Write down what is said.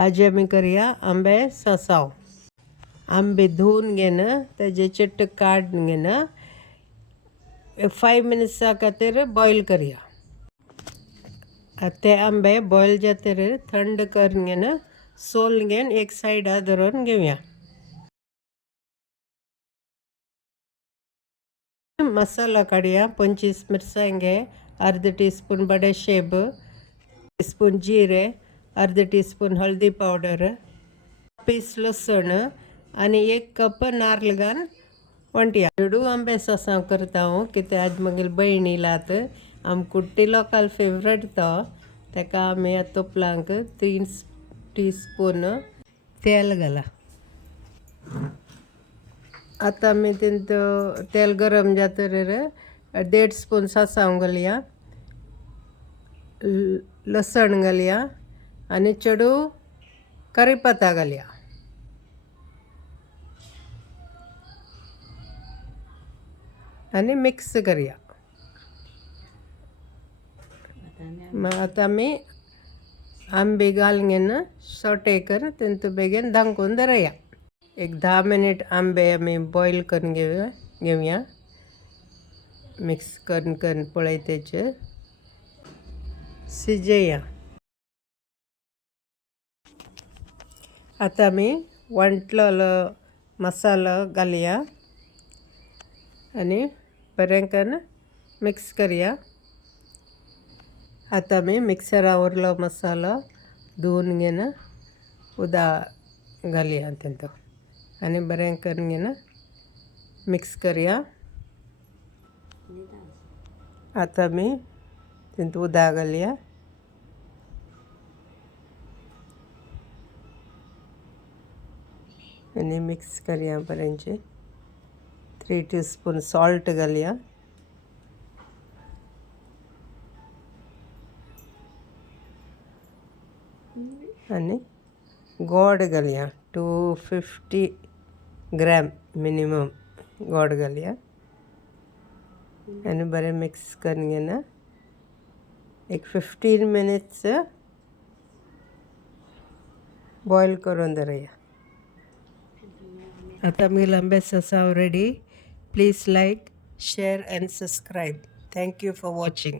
आज आम्ही करूया आंबे ससाव. आंबे धुवून घेणं, त्याचे चिट्ट काढून घेणं, 5 मिनिट्सा खातीर बॉईल करूया. ते आंबे बॉईल जातकीर थंड करून घेणं, सोल घेऊन एक साईडा धरून घेऊया. मसाला काढूया. 25 मिरसांगे, अर्ध टीस्पून बडेशेप, टीस्पून जिरे, अर्ध टीस्पून हळदी पावडर, पीस लसण आणि 1 कप नारळ घालून वंटिया. चेडू आंबे ससाव करता हांव, कितें आज मागीर भयण येयलात. आम कुट्टी लोकल फेवरेट तो, ताका आमी तोपलांक 3 टीस्पून तेल घाला. आता आमी तेल गरम जातकीर 1.5 स्पून सासाव घालया, लसण घालया आणि चेडू करीपत्ता घालया. आणि मिक्स करूया. मग आता आमी आंबे घालून घेऊन सॉटे कर, तेंतू बेगीन धांकून दवरया. एक 10 मिनिट आंबे आमी बॉईल करून घेऊया. मिक्स करून पळयतेचेर शिजया. आता आमी वांटलेलो मसालो घालया आणि बरें करून मिक्स करूया. आता आमी मिक्सरावरलो मसालो धुवून घेऊन उदक घालया तेंतू आणि बरें करून घेऊन मिक्स करूया. आता आमी तेंतू उदक घालया आणि मिक्स करूया बरेंचे. 3 टीस्पून सॉल्ट घालया आणि गोड घालया. 250 ग्रॅम मिनिमम गोड घालया आणि बरें मिक्स करून घेऊन एक 15 मिनिट्स बॉईल करून दवरया. आता आमगे आंबे ससाव ready. Please like, share and subscribe. Thank you for watching.